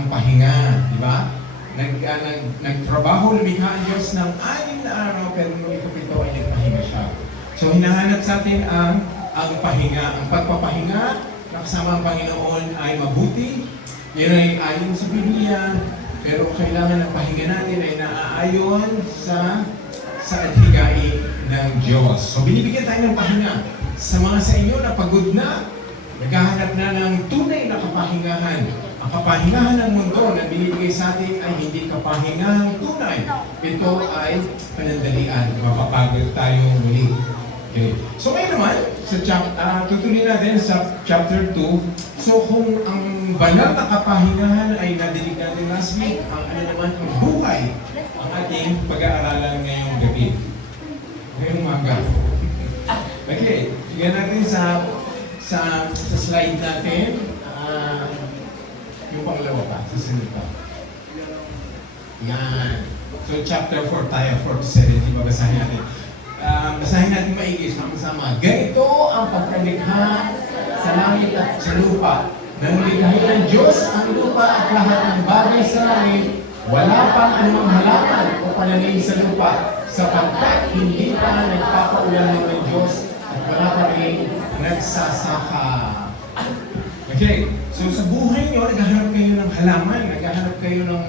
ang pahinga, di ba? Nagtrabaho, lumikha ang Diyos ng 6 na araw, pero nung ito ay nagpahinga siya. So hinahanap sa atin ang pahinga. Ang pagpapahinga na kasama ang Panginoon ay mabuti. Yan ay ayon sa Biblia, pero kailangan ng pahinga natin ay naaayon sa adhikain ng Diyos. So binibigyan tayo ng pahinga sa mga sa inyo na pagod na, naghahanap na ng tunay na kapahingahan. Ang kapahingahan ng mundo na binibigay sa atin ay hindi kapahingahan tunay. Ito ay panandalian. Mapapagod tayo muli. Okay. So ngayon naman, tutuloy natin sa chapter 2. So kung ang banal na kapahingahan ay nadinig natin last week, ang ano naman ang buhay, ang ating pag-aaralan ngayong gabi. Ngayong umaga. Okay, tignan natin sa slide natin. Yung pangalawa pa, susunod pa. Yan. So chapter 4 tayo, 4 to 17, babasahin natin. Basahin natin maigi sama-sama. Ganito ang pagkalikha sa langit at sa lupa. Nang likhain ng Diyos ang lupa at lahat ng bagay sa langit, wala pang anumang halaman o pananim sa lupa, sapagkat hindi pa nagpapaulan ng Diyos at wala pa rin nagsasaka. Okay, so sa buhay nyo, naghahanap kayo ng halaman, naghahanap kayo ng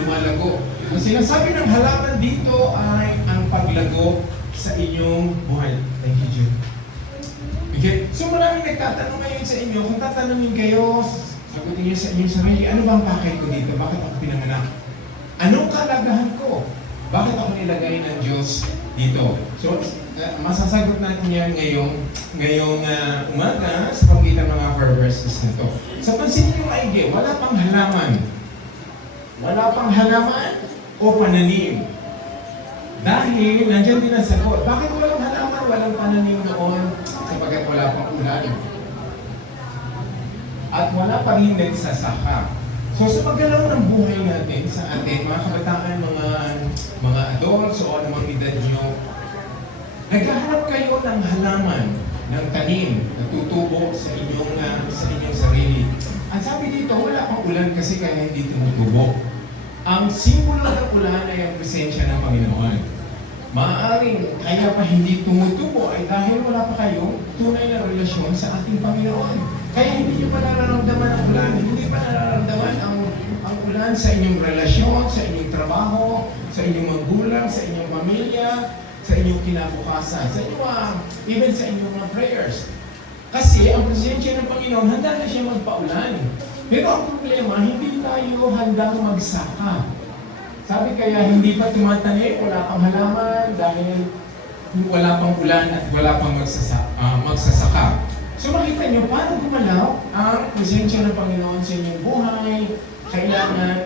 lumalago. Ang sinasabi ng halaman dito ay ang paglago sa inyong buhay. Thank you, Jim. Okay, so maraming nagtatanong ngayon sa inyo, kung tatanungin kayo, sagutin nyo sa inyong sarili, ano bang pakay ko dito? Bakit ako pinanganak? Anong kalagahan ko? Bakit ako nilagay ng Diyos dito? So, masasagot natin yan ngayong umaga sa pamamagitan ng mga verses na to. Sa pansin nyo maigi, wala pang halaman. Wala pang halaman o pananim. Dahil, nandiyan din ang sagot. Bakit walang halaman, walang pananim noon? Sapagkat wala pang ulan. At wala pa rin nagsasaka. So sa paggalaw ng buhay natin sa atin, mga kabataan, mga adults o anumang edad nyo, naghahanap kayo ng halaman, ng tanim na tutubo sa inyong sarili. Ang sabi dito, wala pang ulan kasi kaya hindi tumutubo. Ang simbolo ng ulan ay ang presensya ng Panginoon. Maaaring kaya pa hindi tumutubo ay dahil wala pa kayong tunay na relasyon sa ating Panginoon. Kaya hindi nyo pa nararamdaman ang ulan. Hindi pa nararamdaman ang ulan sa inyong relasyon, sa inyong trabaho, sa inyong magulang, sa inyong pamilya, sa inyong kinabukasan, sa inyong, even sa inyong mga prayers. Kasi ang presensya ng Panginoon, handa na siya magpaulan. Pero ang problema, hindi tayo handang magsaka. Sabi kaya hindi pa tumatanim, wala pang halaman dahil wala pang ulan at wala pang magsasaka. So makita nyo, paano gumalaw ang presensya ng Panginoon sa inyong buhay? Kailangan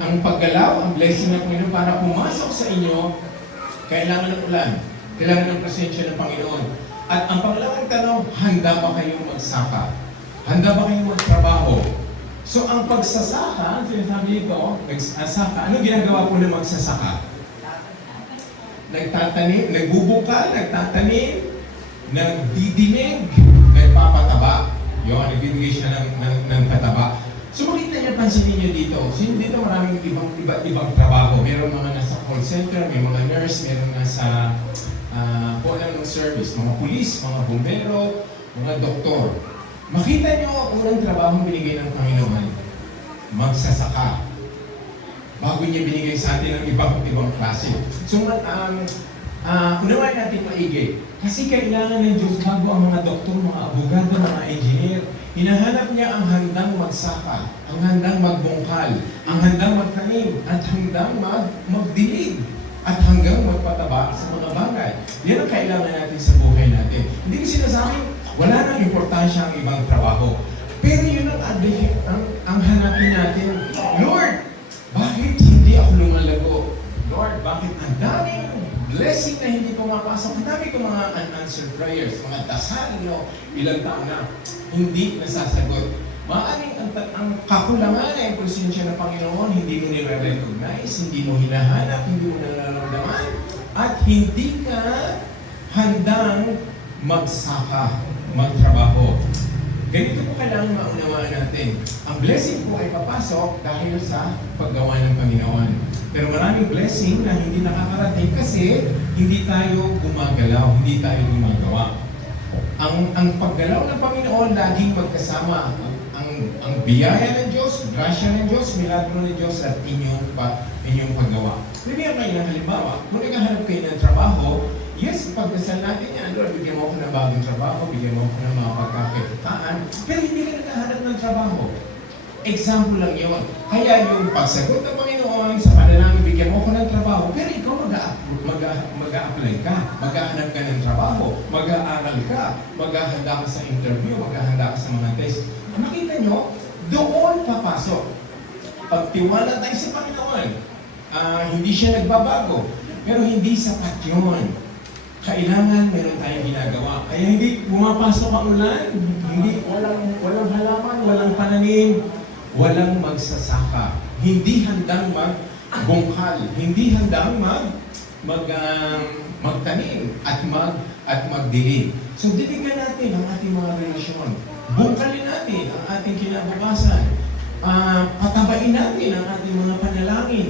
ang paggalaw, ang blessing ng Panginoon para pumasok sa inyo, kailangan ng ulan. Kailangan ng presensya ng Panginoon. At ang pangalawang tanong, handa ba kayong magsaka? Handa ba kayong magtrabaho? So ang pagsasaka, sinasabi dito, magsasaka, ano ginagawa po ng magsasaka? Nagtatanim, nagbubukal, nagtatanim, nagdidinig, nagpapataba. Yun, nagbibigay siya ng pataba. So makita niyo, pansinin niyo dito. So dito maraming iba't ibang trabaho. Meron mga nasa call center, may mga nurse, meron nasa ng service, mga pulis, mga bumbero, mga doktor. Makita niyo, unang trabaho binigay ng Panginoon, magsasaka. Bago niya binigay sa atin ang ibang klase. So, unawain natin maigi. Kasi kailangan ng Diyos bago ang mga doktor, mga abogado, mga engineer. Hinahanap niya ang handang magsaka, ang handang magbungkal, ang handang magtanim, at handang magdilig, at hanggang magpataba sa mga bagay. Yan ang kailangan natin sa buhay natin. Hindi ko sinasabing wala nang importansya ang ibang trabaho. Pero yun ang hanapin natin. Lord, bakit hindi ako lumalago? Lord, bakit ang daming blessing na hindi pumapasok? Ang dami kong mga unanswered prayers, mga dasal nyo, ilang taon na, hindi nasasagot. Maaaring ang kakulangan ay presensya ng Panginoon, hindi mo nire-recognize, hindi mo hinahanap, hindi mo nararamdaman, at hindi ka handang magsaka, magtrabaho. Ganito po kailangan maunawaan natin. Ang blessing po ay papasok dahil sa paggawa ng Panginoon. Pero maraming blessing na hindi nakakarating kasi hindi tayo gumagalaw, hindi tayo gumagawa. Ang paggalaw ng Panginoon laging magkasama. Ang biyaya ng Diyos, grasya ng Diyos, milagro ng Diyos at inyong paggawa. Bibigyan kayo ng halimbawa. Kung naghahanap kayo ng trabaho, yes, pagdasal natin yan, Lord, bigyan mo ako ng bagong trabaho, bigyan mo ako ng mga pagkakitaan, pero hindi ka naghahanap ng trabaho. Example lang yun. Kaya yung pagsagot ng Panginoon sa panalangin, bigyan mo ako ng trabaho, pero ikaw mag-a-apply ka, maghahanap ka ng trabaho, mag-aaral ka, maghahanda ka sa interview, maghahanda ka sa mga test. Makita nyo, doon papasok. Pagtiwala tayo sa Panginoon, hindi siya nagbabago, pero hindi sapat yun. Kailangan meron tayong ginagawa. Kaya hindi pumapasok ang ulan, hindi, walang halaman, walang pananim, walang magsasaka. Hindi handang magbungkal, hindi handang magtanim at magdilig. So, diligyan natin ang ating mga relasyon. Bungkalin natin ang ating kinabukasan. Patabain natin ang ating mga panalangin.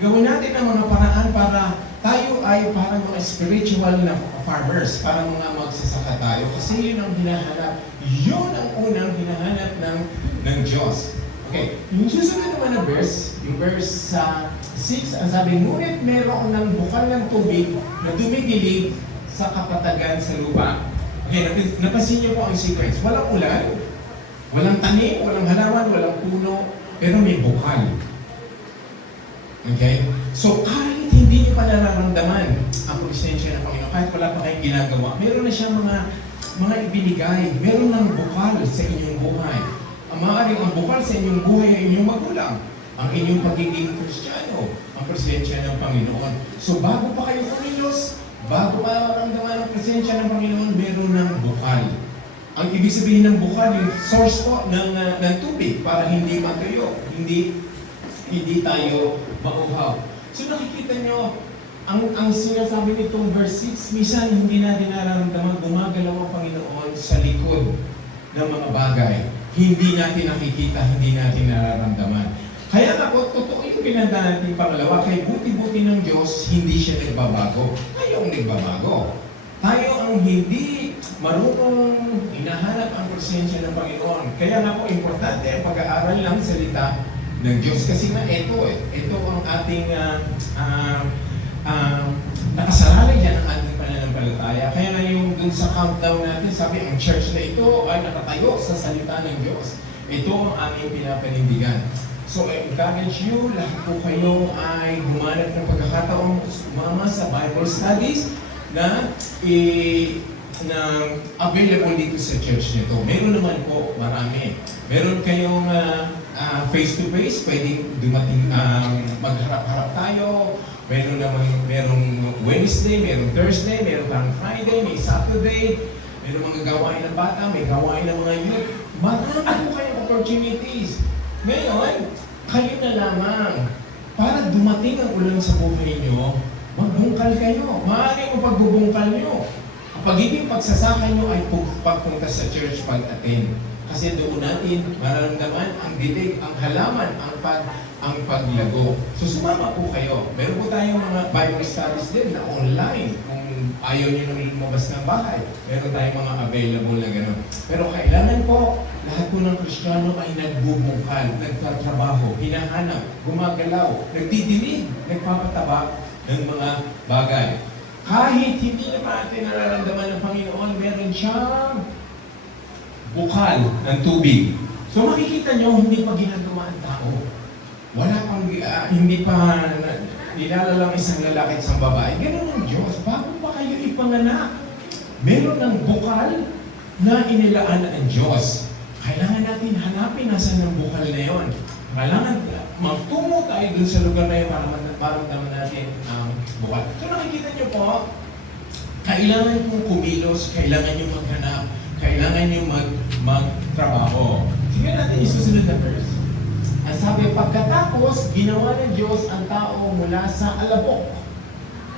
Gawin natin ang mga paraan para tayo ay parang mga spiritual na farmers, parang mga magsasaka tayo. Kasi yun ang hinahanap. Yun ang unang hinahanap ng Diyos. Okay, yung susunod naman na verse, yung verse 6, ang sabi, ngunit meron ng bukal ng tubig na dumidilig sa kapatagan sa lupa. Okay, napansin niyo po ang sequence. Walang ulan, walang tanim, walang halaman, walang puno, pero may bukal. Okay? So, kahit hindi niyo pa nararamdaman ang presensya ng Panginoon, kahit wala pa kayong ginagawa, meron na siyang mga ibinigay, meron ng bukal sa inyong buhay. Ang maaaring ang bukal sa inyong buhay ay inyong magulang, ang inyong pagiging Kristiyano, ang presensya ng Panginoon. So, bago pa kayo kumilos, bago pa nararamdaman ang presensya ng Panginoon, meron ng bukal. Ang ibig sabihin ng bukal, yung source po ng tubig para hindi matuyo, hindi tayo mauhaw. So nakikita nyo, ang sinasabi nitong verse 6, minsan hindi natin nararamdaman gumagalaw ang Panginoon sa likod ng mga bagay. Hindi natin nakikita, hindi natin nararamdaman. Kaya ako, totoo yung pinanda natin pangalawa, kay buti-buti ng Diyos, hindi siya nagbabago. Tayo ang nagbabago. Tayo ang hindi marunong hinahanap ang presensya ng Panginoon. Kaya nga po, importante ang pag-aaral ng salita ng Diyos. Kasi nga, ito ang ating nakasalalay dyan ang ating pananampalataya. Kaya nga yung dun sa countdown natin, sabi, ang church na ito ay nakatayo sa salita ng Diyos. Ito ang aming pinapanindigan. So, I encourage you, lahat po kayo ay humanap ng pagkakataon sumama sa Bible studies na available dito sa church nito. Meron naman po, marami. Meron kayong face-to-face, pwedeng dumating, magharap-harap tayo. Merong Wednesday, merong Thursday, merong Friday, may Saturday, merong mga gawain ng bata, may gawain ng mga youth. Marami po kayong opportunities. Ngayon, kayo na lamang. Para dumating ang ulan sa buhay nyo, magbungkal kayo. Maaaring ang pagbubungkal nyo. Ang pagiging pagsasaka nyo ay pagpunta sa church pag-attend. Kasi doon natin mararamdaman ang dilig, ang halaman, ang paglago. So sumama po kayo. Meron po tayong mga Bible studies din na online. Kung ayaw nyo nang lumabas ng bahay, meron tayong mga available na gano'n. Pero kailangan po, lahat po ng Kristiyano ay nagbubungkal, nagtatrabaho, hinahanap, gumagalaw, nagdidilig, nagpapataba ng mga bagay. Kahit hindi naman natin nararamdaman ng Panginoon, meron siyang bukal ng tubig. So makikita nyo, hindi pa ginagawa ang tao. Wala pang, hindi pa nilalalang isang lalaki at isang babae. Ganun ang Diyos. Bago pa kayo ipanganak, meron ng bukal na inilaan ang Diyos. Kailangan natin hanapin nasan ang bukal na yon. Kailangan magtungo tayo dun sa lugar na yun para maramdaman natin ang bukal. So nakikita nyo po, kailangan kong kumilos, kailangan nyo maghanap, kailangan nyo magtrabaho. Sige natin yung susunod na verse. Ang sabi, pagkatapos, ginawa ng Diyos ang tao mula sa alabok.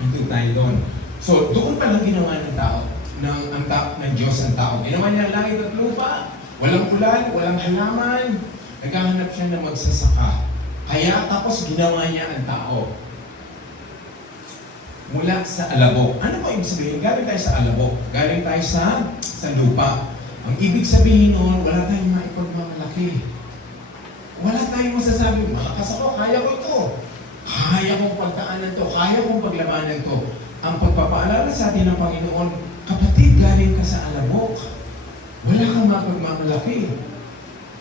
Ito tayo doon. So, doon pa lang ginawa ng ng Diyos ang tao. Ginawa niya ang langit at lupa, walang ulan, walang halaman, naghahanap siya ng magsasaka. Kaya tapos ginawa niya ang tao. Mula sa alabok. Ano mo ibig sabihin? Galing tayo sa alabok. Galing tayo sa lupa. Ang ibig sabihin noon, wala tayong maipagmamalaki. Wala tayong masasabi, malakas ako, kaya ko ito. Kaya kong pagdaanan to, kaya kong paglabanan to. Ang pagpapaalala sa atin ng Panginoon, kapatid, galing ka sa alabok. Wala kang mapagmamalaki.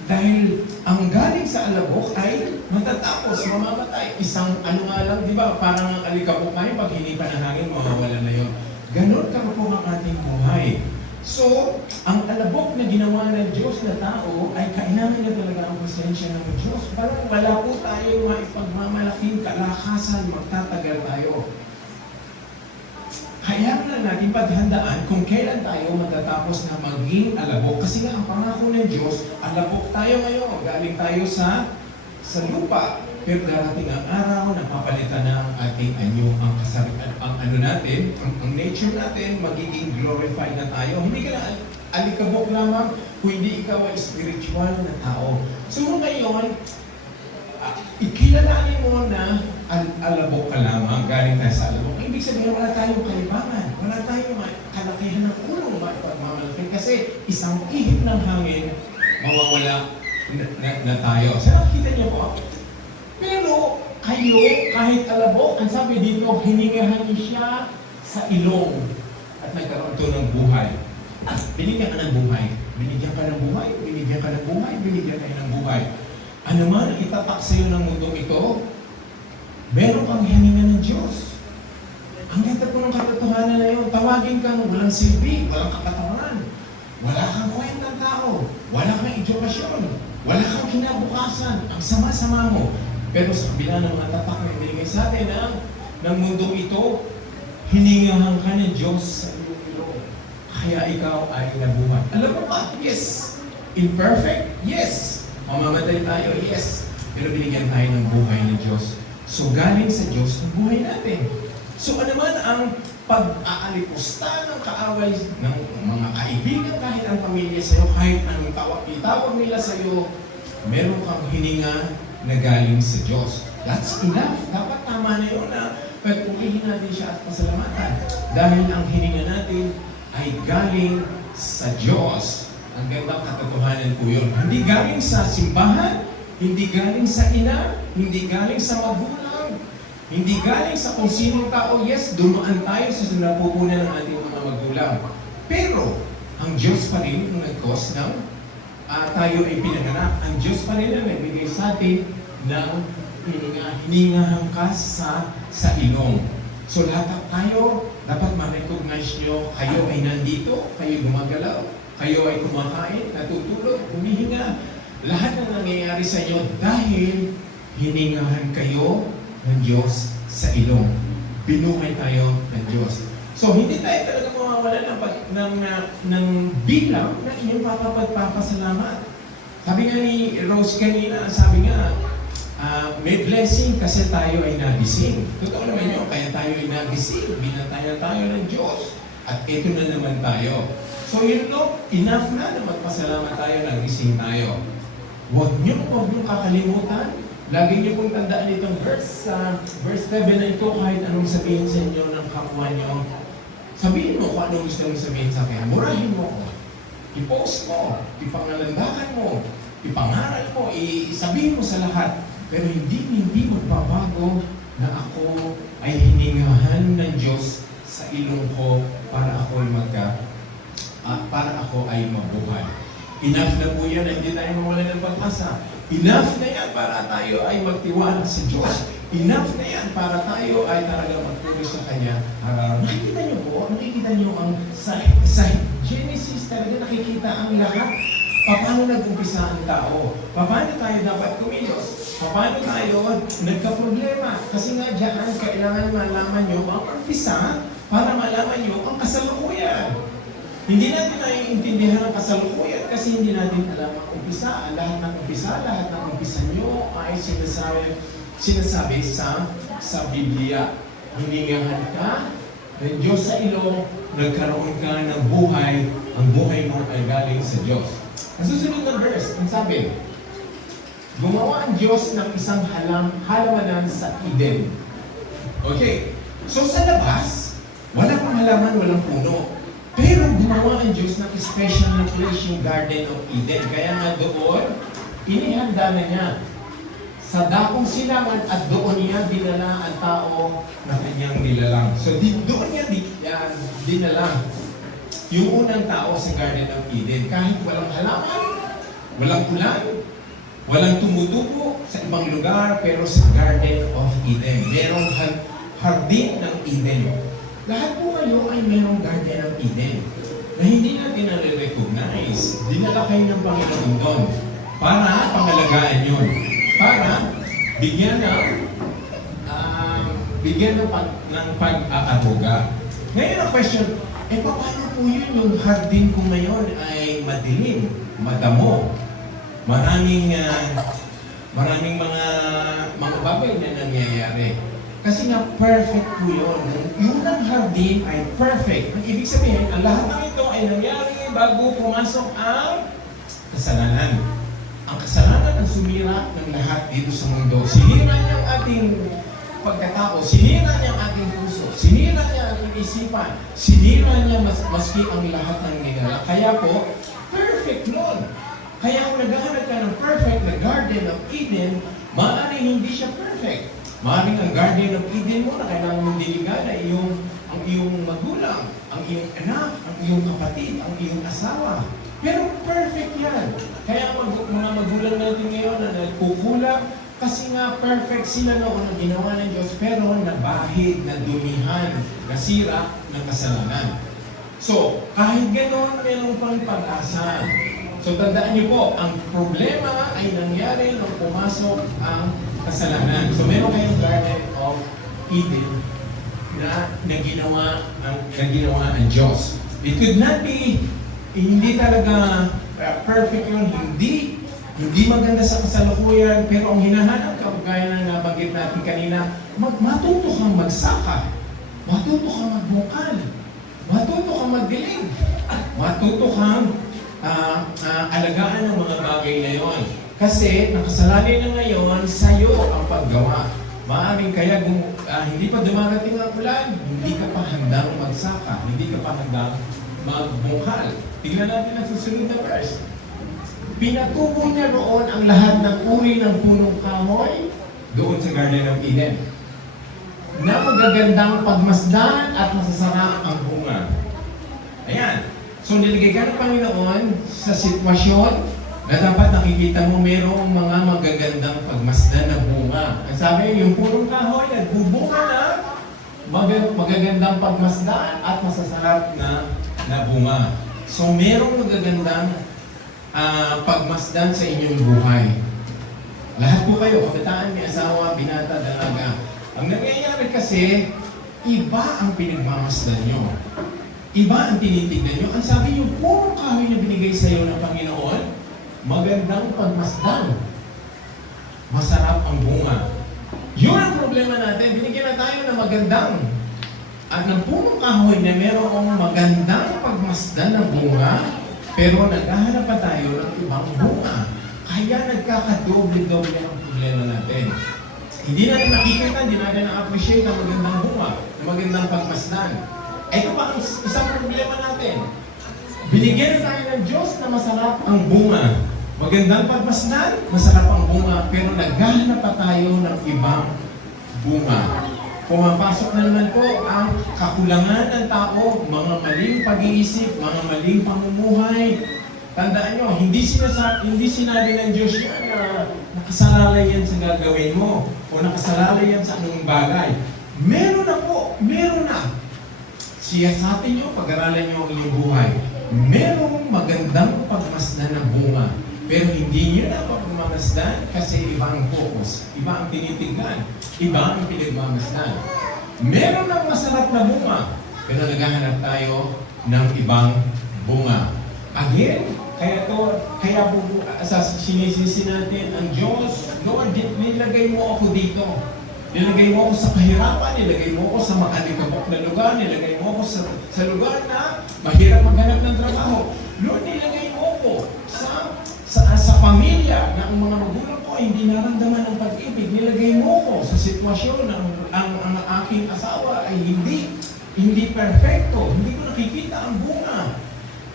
Dahil ang galing sa alabok ay matatapos, mamamatay. Isang ano nga lang, di ba? Parang ang alikabok tayo, pag hinipan ng hangin, mawawala na yun. Ganon ka po ang ating buhay. So, ang alabok na ginawa ng Diyos na tao ay kailangan na talaga ang presensya ng Diyos. Parang wala po tayong maipagmamalaking kalakasan, magtatagal tayo. Kaya na natin paghandaan kung kailan tayo matatapos na maging alabok. Kasi nga ang pangako ng Diyos, alabok tayo ngayon. Galing tayo sa lupa. Pero darating ang araw na papalitan na ang ating anyo, ang kasarian, ang ano natin, ang nature natin, magiging glorified na tayo. Hindi ka na alikabok lamang kung hindi ikaw ay spiritual na tao. So ngayon, ikilalanin mo na alabok ka lamang, galing tayo sa alabok. Ibig sabihin, wala tayong kalibangan. Wala tayong kalakihan ng ulong maipagmamalaki. Kasi isang ihip ng hangin, mawawala na tayo. So nakikita niyo po, pero kayo, kahit alabok, ang sabi dito, hiningahan niyo siya sa ilong at nagkaroon ito ng buhay. Binigyan ka ng buhay. Binigyan ka ng buhay. Binigyan ka ng buhay. Binigyan ka ng buhay. Ano man itatak sa iyo ng mundong ito, meron kang hininga ng Diyos. Ang ganda po ng katotohanan na yun, tawagin kang walang silbi, walang kapatawaran. Wala kang kwentang tao. Wala kang edukasyon. Wala kang kinabukasan. Ang sama-sama mo. Pero sa kabila ng mga tatak na ibinigay sa atin ng mundong ito, hiningahan ka ng Diyos sa iyong ilong. Kaya ikaw ay nabuhay. Alam mo ba? Yes. Imperfect? Yes. Mamamatay tayo? Yes. Pero binigyan tayo ng buhay ng Diyos. So galing sa Diyos ang buhay natin. So ano man ang pag-aalipusta ng kaaway ng mga kaibigan, kahit ang pamilya sa iyo, kahit anong itawag nila sa iyo, meron kang hininga na galing sa Diyos. That's enough. Dapat tama na yun na pagpurihin natin siya at pasalamatan. Dahil ang hininga natin ay galing sa Diyos. Ang gandang katotohanan po yun. Hindi galing sa simbahan, hindi galing sa ina, hindi galing sa magulang, hindi galing sa kung sinong tao. Yes, dumaan tayo sa sinapupunan ng ating mga magulang. Pero, ang Diyos pa rin ang nag-cause ng tayo ay pinanganak. Ang Diyos pa rin ang nagbigay sa atin ng hiningahan ka sa ilong. So lahat tayo, dapat ma-recognize nyo, kayo ay nandito, kayo gumagalaw, kayo ay kumakain, natutulog, humihinga. Lahat ng nangyayari sa inyo dahil hiningahan kayo ng Diyos sa ilong. Binuhay tayo ng Diyos. So, hindi tayo talaga mawawala ng bilang na inyong papapagpapasalamat. Sabi nga ni Rose kanina, sabi nga, may blessing kasi tayo ay nagising. Totoo naman yun, kaya tayo ay nagising. Binantayan tayo ng Diyos. At ito na naman tayo. So, yun no, enough na magpasalamat tayo, nagising tayo. Huwag niyo kakalimutan. Lagi niyo pong tandaan itong verse 7 na ito, kahit anong sabihin sa inyo ng kapwa niyo. Sabihin mo kung anong gusto mong sabihin sa akin. Murahin mo ako. I-post mo. Ipangalandakan mo. Ipangaral mo. Isabihin mo sa lahat. Pero hindi magbabago na ako ay hiningahan ng Diyos sa ilong ko para ako ay mabuhay. Enough na po yan na hindi tayo mawala ng pag-asa. Enough na yan para tayo ay magtiwala sa Diyos. Enough na yan para tayo ay talaga magpuli sa Kanya. Nakikita niyo po, sa Genesis talaga nakikita ang lahat. Paano nag-umpisa ang tao? Paano tayo dapat kumilos? Paano tayo nagka-problema? Kasi nga dyan, kailangan malaman nyo ang umpisa para malaman nyo ang kasalukuyan. Hindi natin naiintindihan ang kasalukuyan kasi hindi natin alam ang umpisa. Lahat ng umpisa nyo ay sinasabi sa Biblia. Hiningahan ka ng Diyos sa ilo, nagkaroon ka ng buhay, ang buhay mo ay galing sa Diyos. Ang susunod na verse, ang sabi, gumawa ang Diyos ng isang halamanan sa Eden. Okay, so sa labas, wala pang halaman, walang puno. Pero gumawa ang Diyos ng special na place yung Garden of Eden. Kaya nga doon, inihanda na niya sa dakong silangan at doon niya dinala ang tao na kanyang nilalang. So doon niya dinala yung unang tao sa Garden of Eden. Kahit walang halaman, walang ulan, walang tumutubo sa ibang lugar, pero sa Garden of Eden. Merong hardin ng Eden. Lahat po kayo ay merong Garden of Eden na hindi natin na-recognize. Dinala kayo ng Panginoon doon para pangalagaan yun. Para bigyan ng pag-aaruga. Ngayon ang question, paano po yun yung hardin ko ngayon ay madilim, madamo, maraming mga bagay na nangyayari. Kasi nga perfect po yun. Yung hardin ay perfect. Ang ibig sabihin, ang lahat ng ito ay nangyari bago pumasok ang kasalanan. Ang kasalanan ang sumira ng lahat dito sa mundo. Sinira niya ang ating pagkatao, sinira niya ang ating puso, sinira niya ang ating isipan, sinira niya maski ang lahat ng nilala. Kaya po, perfect nun. Kaya kung naghahanap ka ng perfect na Garden of Eden, maaaring hindi siya perfect. Maaaring ang Garden of Eden mo na kailangan mong diligan ay ang iyong magulang, ang iyong anak, ang iyong kapatid, ang iyong asawa. Pero perfect yan. Kaya mga magulang natin ngayon na nagkukulang kasi nga perfect sila noon ang ginawa ng Diyos pero nabahid, nadumihan, nasira ng kasalanan. So, kahit ganoon, meron pang pag-asa. So, tandaan niyo po, ang problema ay nangyari nung pumasok ang kasalanan. So, meron kayong Garden of Eden na ginawa ang Diyos. It could not be hindi talaga perfect yun, hindi maganda sa kasalukuyan, pero ang hinahanap ka, gaya na nabanggit natin kanina, matuto kang magsaka, matuto kang magbukal, matuto kang magdilig, matuto kang alagaan ng mga bagay na yon. Kasi nakasalalay na ngayon, sa'yo ang paggawa. Maaaring kaya hindi pa dumarating ang ulan, hindi ka pa handang magsaka, hindi ka pa handang magbukal. Tingnan natin ang susunod na verse. Pinatubo niya roon ang lahat ng uri ng punong kahoy doon sa Garden of Eden na magagandang pagmasdan at masasarap ang bunga. Ayan. So niligay ka ng Panginoon sa sitwasyon na dapat nakikita mo mayroong mga magagandang pagmasdan na bunga. Ang sabi, yung punong kahoy nagbubunga na magagandang pagmasdan at masasarap na bunga. So, merong magagandang pagmasdan sa inyong buhay. Lahat po kayo, kabataan, may asawa, binata, dalaga. Ang nangyayari kasi, iba ang pinagmamasdan nyo. Iba ang tinitignan nyo. Ang sabi nyo, puro kahoy na binigay sa iyo ng Panginoon, magandang pagmasdan. Masarap ang bunga. Yun ang problema natin. Binigyan na tayo ng magandang at ng punong kahoy na mayroong magandang pagmasdan ng bunga, pero naghahanap pa tayo ng ibang bunga. Kaya nagkakadoble-doble ang problema natin. Hindi natin nakikita, hindi natin na-appreciate ang magandang bunga, ang magandang pagmasdan. Ito pa ang isang problema natin. Binigyan na tayo ng Diyos na masarap ang bunga. Magandang pagmasdan, masarap ang bunga, pero naghahanap pa tayo ng ibang bunga. Pumapasok na naman po ang kakulangan ng tao, mga maling pag-iisip, mga maling pamumuhay. Tandaan nyo, hindi sinabi ng Diyos yan na nakasalalay yan sa gagawin mo o nakasalalay yan sa anong bagay. Meron na po, meron na. Siyasatin nyo, pag-aralan nyo ang inyong buhay. Merong magandang pagmasdan ng bunga. Pero hindi nyo na pagmamasdan kasi iba ang focus, iba ang tinitignan, iba ang pinagmamasdan. Meron ng masarap na bunga, pero naghahanap tayo ng ibang bunga. Again, kaya sinisisi natin ang Diyos, Lord, nilagay mo ako dito. Nilagay mo ako sa kahirapan, nilagay mo ako sa makalikabok na lugar, nilagay mo ako sa lugar na mahirap maghanap ng trabaho. Lord, nilagay mo ako sa pamilya na ang mga magulang ko ay hindi naramdaman ng pag-ibig. Nilagay mo ako sa sitwasyon na ang aking asawa ay hindi perfecto, hindi ko nakikita ang bunga.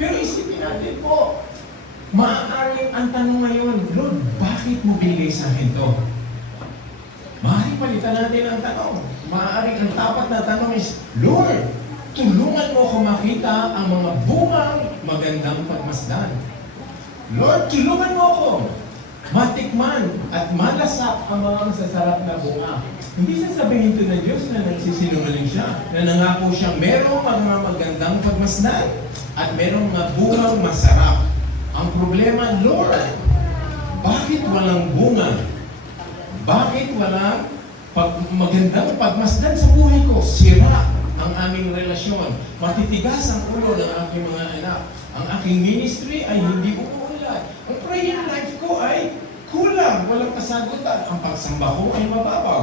Pero isipin natin po, maaaring ang tanong ngayon, Lord, bakit mo binigay sa akin to? Maaaring palitan natin ang tanong. Maaaring ang tapat na tanong is, Lord, tulungan mo ako makita ang mga bungang magandang pagmasdan. Lord, tulungan mo ako matikman at malasap ang mga masasarap na bunga. Hindi sasabihin ito ng Diyos na nagsisinungaling siya, na nangako siyang merong mga magandang pagmasdan at merong mga bungang masarap. Ang problema, Lord, bakit walang bunga? Bakit walang magandang pagmasdan sa buhay ko? Sira ang aming relasyon. Matitigas ang ulo ng aking mga anak. Ang aking ministry ay hindi umuunlad. Ang prayer life ko ay kulang, walang kasagutan. Ang pagsamba ko ay mababaw.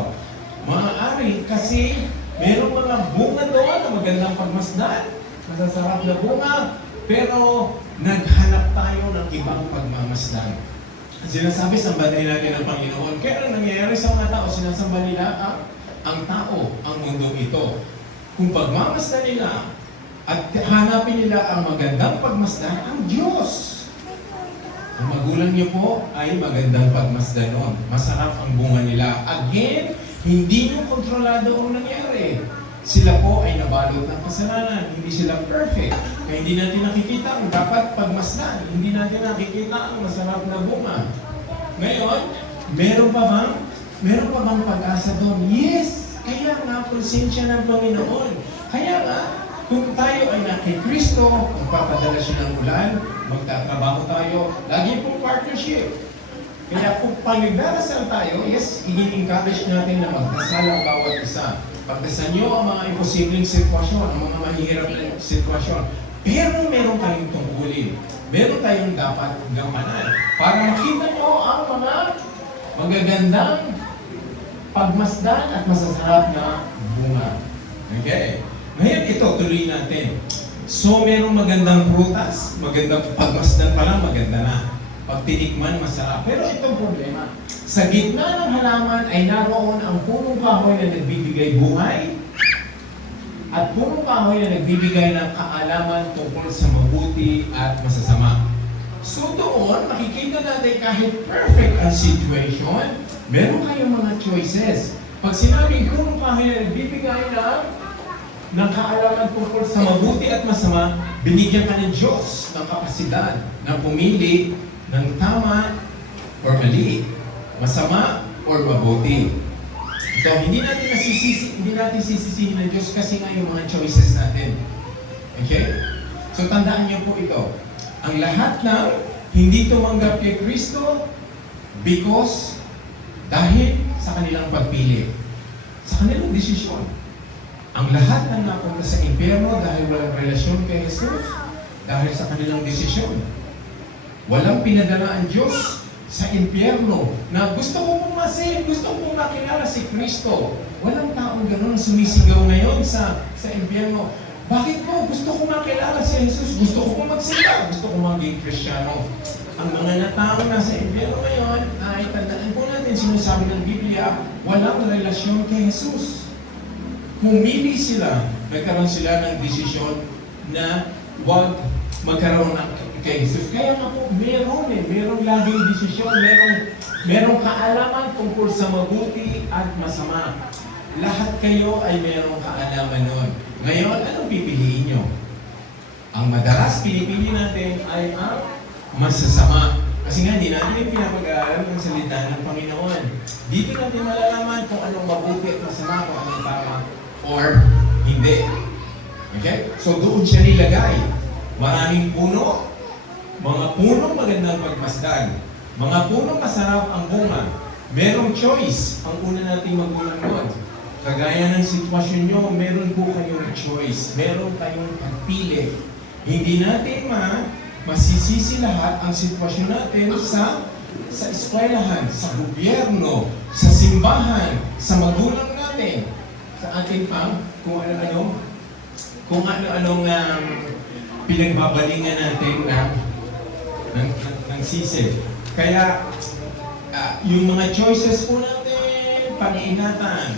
Maaari kasi merong mga bunga doon na magandang pagmasdan, masasarap na bunga, pero naghanap tayo ng ibang pagmamasdan. Sinasabi, sambahin natin ang Panginoon. Kaya ang nangyayari sa mga tao, sinasamba nila ang tao, ang mundo ito. Kung pagmamasdan nila at hanapin nila ang magandang pagmasdan, ang Diyos. Ang magulang niyo po ay magandang pagmasdan noon. Masarap ang bunga nila. Again, hindi nyo kontrolado ang nangyari. Sila po ay nabalot ng kasalanan. Hindi sila perfect. Kaya hindi natin nakikita ang dapat pagmasdan. Hindi natin nakikita ang masarap na bunga. Ngayon, meron pa bang pag-asa doon? Yes! Kaya nga, presensya ng Panginoon. Kaya nga, kung tayo ay nakikristo, magpapadala siya ng ulan, magtatrabaho tayo, lagi pong partnership. Kaya kung pag-nagdarasal tayo, yes, i-encourage natin na magdasal ang bawat isa. Pagdasal nyo ang mga imposibleng sitwasyon, ang mga mahihirap na sitwasyon. Pero meron tayong tungkulin. Meron tayong dapat gampanan. Para makita nyo ang mga magagandang pagmasdan at masasarap na bunga. Okay? Ngayon ito, tuloy natin. So, merong magandang prutas, magandang pagmasdan pa lang, maganda na. Pag tinikman, masarap. Pero itong problema, sa gitna ng halaman ay naroon ang punong kahoy na nagbibigay buhay at punong kahoy na nagbibigay ng kaalaman tungkol sa mabuti at masasama. So doon, makikita natin kahit perfect ang situation, meron kayong mga choices. Pag sinabing punong kahoy na nagbibigay ng kaalaman tungkol sa mabuti at masama, binigyan ka ng Diyos ng kapasidad na pumili ng tama or mali, masama or mabuti. So, hindi natin sisisihin ng Diyos kasi nga yung mga choices natin. Okay? So, tandaan niyo po ito. Ang lahat ng hindi tumanggap kay Kristo because dahil sa kanilang pagpili, sa kanilang desisyon. Ang lahat ng napunta sa impyerno dahil walang relasyon kay Jesus, dahil sa kanilang desisyon. Walang pinadala ang Diyos sa impyerno na gusto ko pong masin, gusto ko pong makilala si Kristo. Walang taong gano'n sumisigaw ngayon sa impyerno. Bakit po? Gusto ko makilala si Jesus. Gusto ko pong magsigaw. Gusto ko maging Kristiyano. Ang mga taong nasa impyerno ngayon ay tandaan po natin, sinasabi ng Biblia, walang relasyon kay Jesus. Pumili sila, nagkaroon sila ng desisyon na huwag magkaroon ng kay Jesus. Kaya nga po, merong laging desisyon, merong kaalaman tungkol sa mabuti at masama. Lahat kayo ay merong kaalaman nun. Ngayon, anong pipiliin nyo? Ang madalas pinipili natin ay ang masasama. Kasi nga, hindi natin yung pinapag-aaral ng salita ng Panginoon. Dito natin malalaman kung anong mabuti at masama, kung anong tama or hindi. Okay? So, doon siya nilagay. Maraming puno, mga punong magandang pagmasdan, mga punong masarap ang bunga. Merong choice ang una nating magulang doon. Kagaya ng sitwasyon nyo, meron po kayong choice. Meron kayong pagpili. Hindi natin masisisi lahat ang sitwasyon natin sa sa eskwelahan, sa gobyerno, sa simbahan, sa magulang natin, sa ating kung ano-anong pinagbabalingan natin ng sisig. Kaya, yung mga choices po natin, pag-ingatan.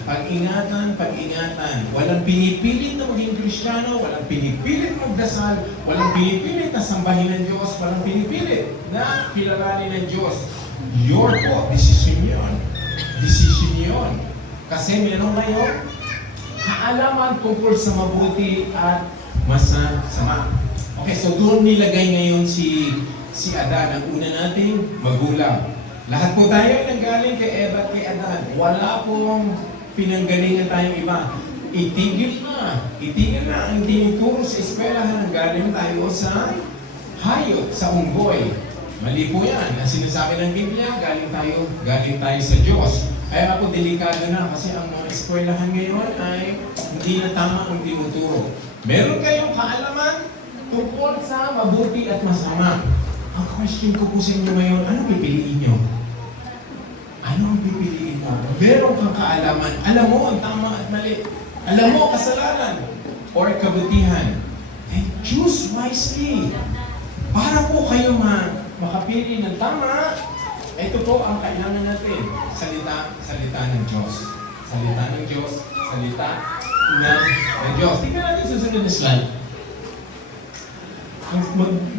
Walang pinipilit na maging Kristiyano, walang pinipilit magdasal, walang pinipilit na sambahin ng Diyos, walang pinipilit na kilalanin ng Diyos. Your po, desisyon yun. Kasi meron ngayon kaalaman tungkol sa mabuti at masama. Okay, so doon nilagay ngayon si Adan, ang una nating magulang. Lahat po tayo nanggaling kay Eva at kay Adan. Wala pong pinanggalingan tayong iba. Itigil na ang tinuturo sa eskwelahan. Galing tayo sa hayop, sa unggoy. Mali po yan. Ang sinasabi ng Biblia, galing tayo sa Diyos. Kaya ako delikado na kasi ang mga eskwelahan ngayon ay hindi na tama ang tinuturo. Meron kayong kaalaman tungkol sa mabuti at masama. Ang question ko po sa inyo ngayon, ano pipiliin nyo? Meron kang kaalaman. Alam mo ang tama at mali. Alam mo kasalanan or kabutihan. And choose wisely. Para po kayo makapili ng tama, ito po ang kailangan natin. Salita ng Diyos. Salita ng Diyos. Tingnan natin sa susunod na slide.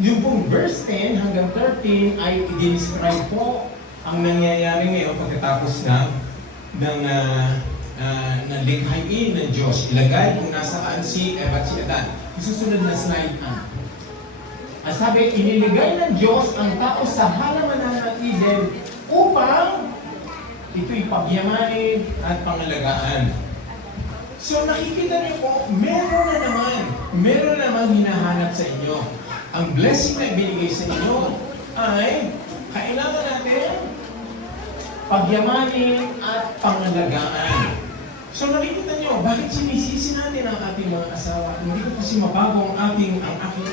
Yung pong verse 10 hanggang 13 ay i-describe po ang nangyayari ngayon pagkatapos ng likhain ng Diyos. Ilagay kung nasaan si Eva at si Adan. Susunod na slide ang sabi, iniligay ng Diyos ang tao sa halamanan ng Eden upang ito'y pagyamanin at pangalagaan. So nakikita niyo po, meron na naman hinahanap sa inyo. Ang blessing na ibinigay sa inyo ay kailangan natin pagyamanin at pangalagaan. So nakikita niyo, bakit sinisisi natin ang ating mga asawa? Hindi ko kasi mabago ang aking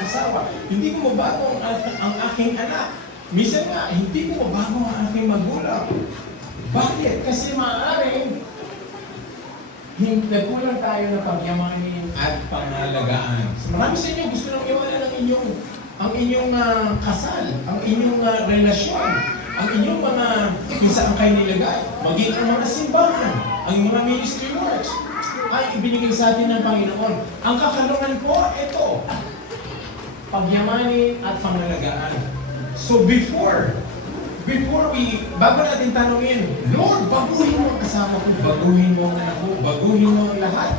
asawa. Hindi ko mabago ang aking anak. Minsan nga, hindi ko mabago ang aking magulang. Bakit? Kasi maaaring nagkulang tayo na pagyamanin at pangalagaan. So, marami sa inyo gusto nang iwala ang inyong kasal, ang inyong relasyon, ang inyong mga kung saan kayo nilagay, maging ang mga simbahan, ang mga ministry works, ay ibinigay sa atin ng Panginoon. Ang kakalungan po, ito, pagyamanin at pangalagaan. So bago natin tanungin, Lord, baguhin mo ang kasama ko, baguhin mo ang anak ko, baguhin mo ang lahat.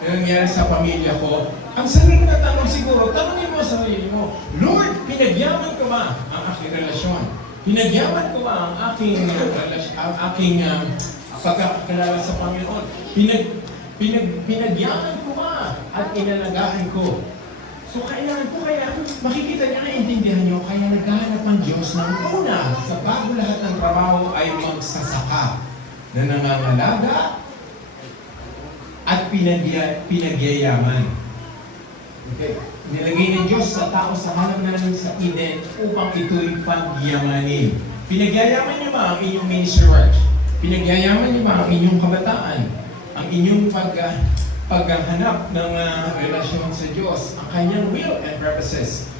Yung nangyari sa pamilya ko, ang sarili na tanong siguro, tanongin mo sa sarili mo, Lord, pinagyaman ko ba ang aking relasyon? Pinagyaman ko ba ang aking pagkakakilala sa Panginoon? Pinagyaman ko ba at inalagaan ko? So kaya makikita niya, naiintindihan niyo, kaya naghahanap ang Diyos ng una sa bago lahat ng trabaho ay magsasaka na nangangalaga at pinagyayaman. Okay. Nilagay ng Diyos sa tao sa halamanan sa Eden upang ito'y pagyamanin. Pinagyayaman niyo ba ang inyong ministry work? Pinagyayaman niyo ba ang inyong kabataan? Ang inyong paghanap ng relasyon sa Diyos, ang kanyang will and purposes.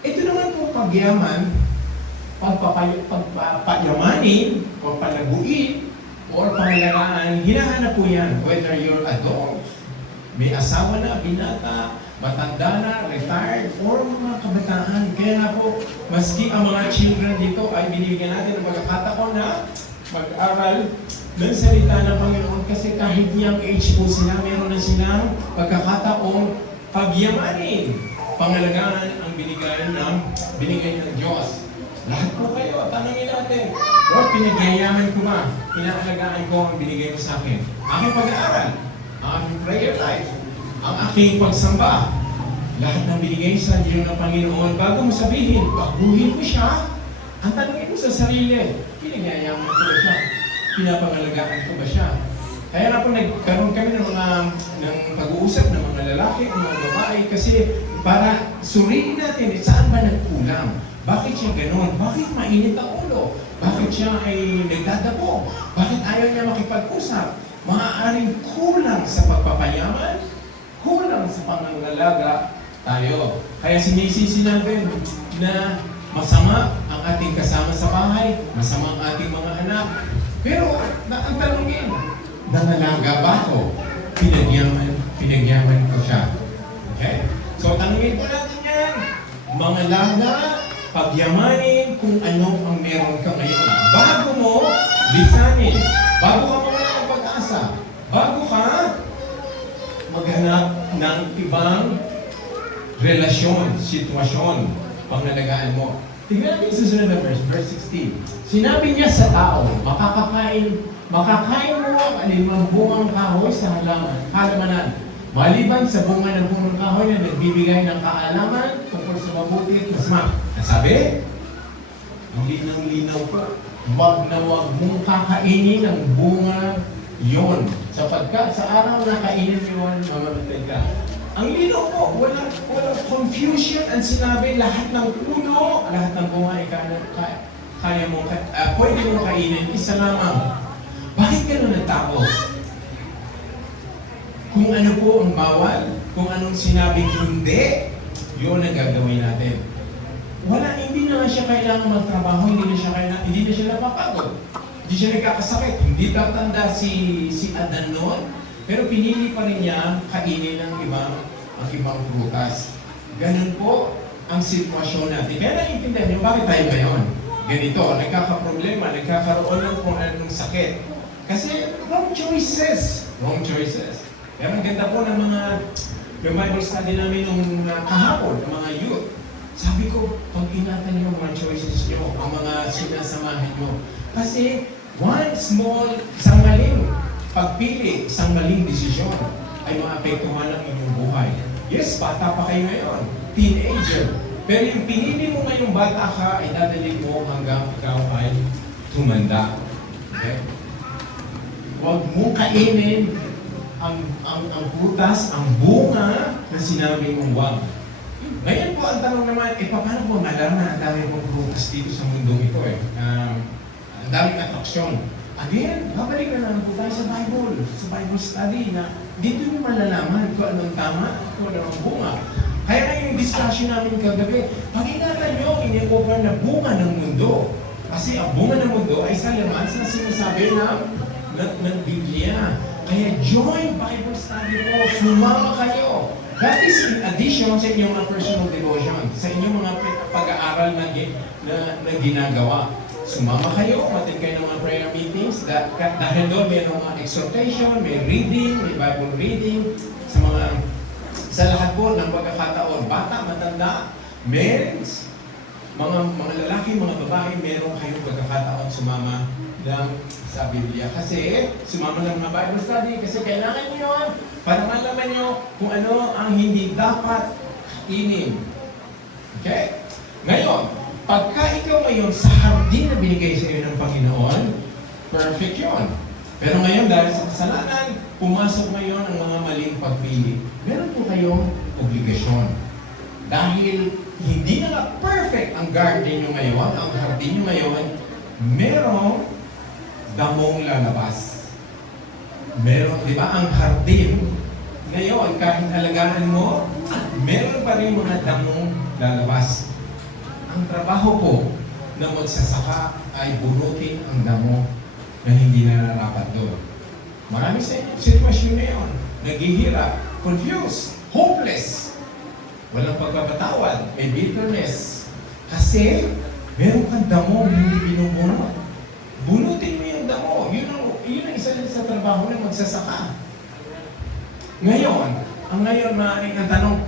Ito naman po pagyaman, pagpapayamanin, o palaguin, o pangalagaan, hinahanap po yan, whether you're adult, may asawa na, binata, matanda na, retired, or mga kabataan. Kaya nga po, maski ang mga children dito ay binibigyan natin ng pagkakataon na mag-aral ng salita ng Panginoon kasi kahit young age po sila, meron na silang pagkakataong pagyamanin. Pangalagaan ang binigay ng Diyos. Lahat po kayo, tanongin natin, Lord, pinagyayaman ko ba? Pinaalagaan ko ang binigay mo sa akin. Aking pag-aaral, ang aking prayer life, ang aking pagsamba. Lahat ng binigay sa inyo ng Panginoon, bago mo sabihin, baguhin mo siya, ang tanongin mo sa sarili, pinagyayaman ko ba siya? Pinapangalagaan ko ba siya? Kaya nga po nagkaroon kami ng pag-uusap ng mga lalaki, ng mga babae, kasi para suriin natin, saan ba nagkulang? Bakit siya ganun? Bakit mainit ang ulo? Bakit siya ay nagdadabo? Bakit ayaw niya makipag-usap? Maaaring kulang sa pagpapayaman, kulang sa pangangalaga tayo. Kaya sinisisi natin na masama ang ating kasama sa bahay, masama ang ating mga anak. Pero, ang tanongin, nangalaga ba ako? Pinagyaman ko siya. Okay? So, tanongin po natin yan. Mga laga, pagyamanin kung ano ang meron ka ngayon. Bago mo, lisanin. Bago ka mawala ng pag-asa. Bago ka maghanap ng ibang relasyon, sitwasyon, pangalagaan mo. Tingnan natin sa susunod na verse 16. Sinabi niya sa tao, makakain mo ang alinmang bungang kahoy sa halamanan. Maliban sa bunga ng punong kahoy na nagbibigay ng kaalaman tungkol sa mabuti at masama. Sabi, ang linang-linaw po, wag na wag mong kakainin ang bunga yon. Sapagkat sa araw na kainin yon, mamamatay ka. Ang linaw po, walang confusion. Ang sinabi, lahat ng puno, lahat ng bunga ay kaya mo, pwede mo kainin, isa lamang. Bakit gano'n ang tao? Kung ano po ang bawal, kung anong sinabing hindi, yun ang gagawin natin. Hindi na siya kailangan magtrabaho, hindi na siya napapagod. Hindi siya nagkakasakit. Hindi tatanda si Adan noon, pero pinili pa rin niya kainin ng ibang prutas. Ganun po ang sitwasyon natin. Kaya naiintindihan niyo, bakit tayo ngayon? Ganito, nagkakaproblema, nagkakaroon ng kung anong sakit. Kasi wrong choices. Wrong choices. Pero ang ganda po ng yung Bible study namin nung kahapon, ng mga youth. Sabi ko, pag-ingatan niyo ang mga choices niyo, ang mga sinasamahan niyo. Kasi isang maling pagpili, isang maling desisyon ay maapektuhan ang inyong buhay. Yes, bata pa kayo ngayon, teenager. Pero yung pinili mo ngayong bata ka, ay dadalhin mo hanggang ikaw ay tumanda. Okay? Huwag mong kainin ang prutas, ang bunga na sinabi mong wag. Ngayon po, ang tanong naman, paano po nalaman na ang dami pong prutas dito sa mundo ito ang daming atraksyon. Again, babalik na lang po tayo sa Bible study na dito nyo malalaman kung anong tama, kung anong bunga. Kaya nga yung discussion namin kagabi, pag-ingatan nyo, ini-cover na bunga ng mundo. Kasi ang bunga ng mundo ay sa laman na sinasabi ng Biblia. Kaya join Bible study po, sumama kayo. That is in addition sa inyong mga personal devotion, sa inyong mga pag-aaral na ginagawa. Sumama kayo, matin kayo ng mga prayer meetings, dahil doon may mga exhortation, may reading, may Bible reading, sa lahat po ng pagkakataon, bata, matanda, men's, mga lalaki, mga babae, meron kayong pagkakataon sumama sa Biblia. Kasi sumama ng mga Bible study, kasi kailangan nyo yun para malaman nyo kung ano ang hindi dapat kainin. Okay? Ngayon, pagka ikaw ngayon sa hardin na binigay sa iyo ng Panginoon, perfect yun. Pero ngayon, dahil sa kasalanan, pumasok ngayon ang mga maling pagpili. Meron po kayong obligasyon. Dahil hindi na nga perfect ang garden nyo ngayon, ang hardin nyo ngayon, merong damong lalabas. Meron, di ba, ang hardin, ngayon, kahit alagaan mo, meron pa rin mga damong lalabas. Ang trabaho po ng magsasaka ay bunutin ang damo na hindi na narapat doon. Marami sa sitwasyon na yun. Naghihirap, confused, hopeless. Walang pagpapatawad, may bitterness. Kasi, meron kang damo hindi binubunot. Bunutin mo yung damo. Yun ang isa sa trabaho ng magsasaka. Ngayon, maaaring ang tanong,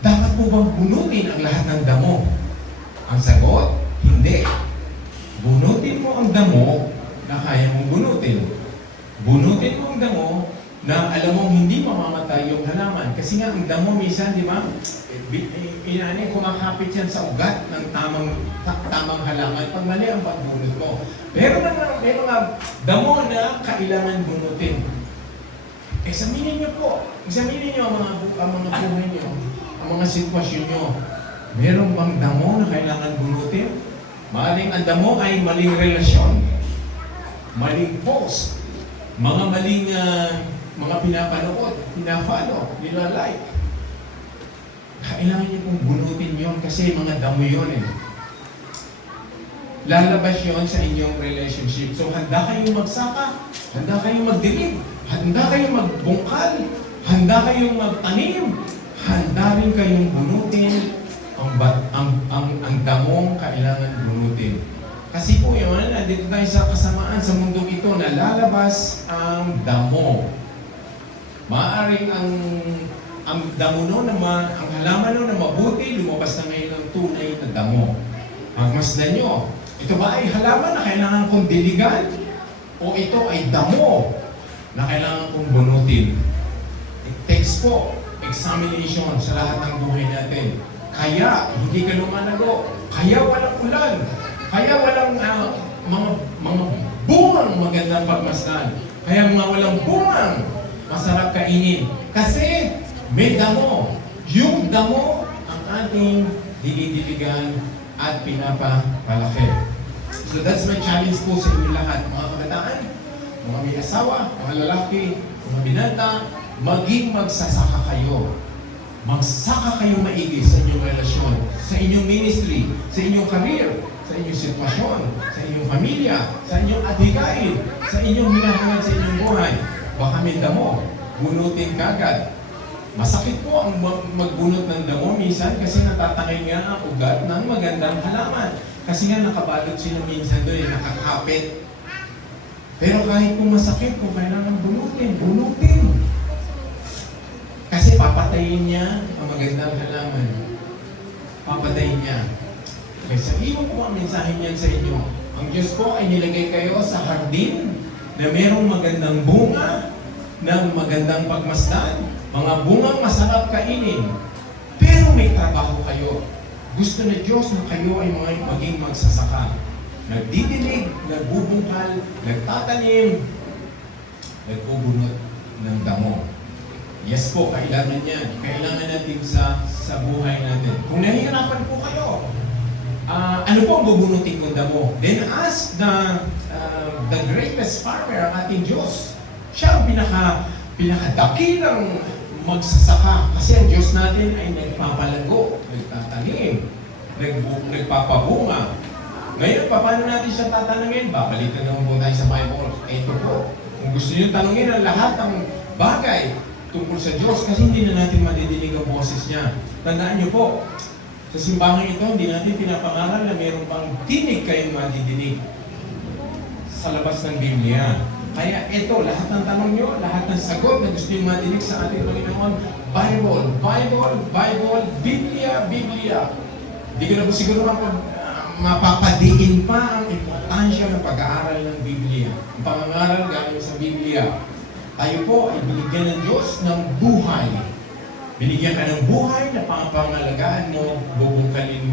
dapat po bang bunutin ang lahat ng damo? Ang sagot, hindi. Bunutin mo ang damo na kaya mong bunutin. Bunutin mo ang damo na alam mong hindi mamamatay yung halaman. Kasi nga, ang damo minsan, di ba, kumakapit yan sa ugat ng tamang halaman pag mali ang pagbunot mo. Pero may mga damo na kailangan bunutin. Examinin niyo po. Examinin niyo ang mga buhay niyo, ang mga sitwasyon niyo. Meron bang damo na kailangan bunutin? ang damo ay maling relasyon, maling post, mga maling mga pinapanood, pinafollow, nilalike. Kailangan niyo pong bunutin yon kasi mga damo yon eh. Lalabas yon sa inyong relationship. So handa kayong magsaka, handa kayong magdilig, handa kayong magbungkal, handa kayong magtanim, handa rin kayong bunutin ang damong kailangan bunutin. Kasi po yun, nandito tayo sa kasamaan sa mundong ito na lalabas ang damo. Maaaring ang damo no naman, ang halaman no na mabuti, lumabas na ngayon ang tunay na damo. Pagmasdan nyo, ito ba ay halaman na kailangan kong diligan? O ito ay damo na kailangan kong bunutin? It takes po examination sa lahat ng buhay natin. Kaya hindi ka lumanago, kaya walang ulan, kaya walang mga bungang magandang pagmasdan, kaya mga walang bungang masarap kainin. Kasi may damo. Yung damo ang ating dinidiligan at pinapapalaki. So that's my challenge po sa inyo lahat. Mga kabataan, mga may asawa, mga lalaki, mga binata, maging magsasaka kayo. Magsaka kayo maigi sa inyong relasyon, sa inyong ministry, sa inyong career, sa inyong sitwasyon, sa inyong pamilya, sa inyong adhigain, sa inyong hinahangad sa inyong buhay. Baka may damo, bunutin kagad. Masakit po ang magbunot ng damo minsan kasi natatangay nga ang ugat ng magandang halaman. Kasi nga nakabalot sila minsan doon, nakakapit. Pero kahit kung masakit, kung kailangan bunutin. Kasi papatayin niya ang magandang halaman. Papatayin niya. Okay, sa iyo po ang mensahe niyan sa inyo. Ang Diyos po ay nilagay kayo sa hardin na merong magandang bunga, ng magandang pagmasdan, mga bungang masarap kainin. Pero may trabaho kayo. Gusto na Diyos na kayo ay maging magsasaka. Nagdidilig, nagbubungkal, nagtatanim, nagbubunot ng damo. Yes po, kailangan yan. Kailangan natin sa buhay natin. Kung nahihirapan po kayo, ano po ang bubunutin kong damo? Then ask the greatest farmer, ang ating Diyos. Siya ang pinakadakilang magsasaka. Kasi ang Diyos natin ay nagpapalago, nagtatanim, nagpapabunga. Ngayon, paano natin siya tatanungin? Babalikan naman po tayo sa Bible. Ito po. Kung gusto niyo tanungin ang lahat ng bagay tungkol sa Diyos, kasi hindi na natin madidinig ang boses niya. Tandaan niyo po, sa simbahan ito, hindi natin pinapangaral na mayroon pang tinig kayong madidinig sa labas ng Biblia. Kaya ito, lahat ng tanong niyo, lahat ng sagot na gusto niyo madinig sa ating Panginoon, Bible, Bible, Bible, Biblia, Biblia. Hindi ko na po siguro mapapadiin pa ang importansya ng pag-aaral ng Biblia. Ang pangangaral galing sa Biblia. Tayo po ay binigyan ng Diyos ng buhay. Binigyan ka ng buhay na pangangalagaan mo, bubungkalin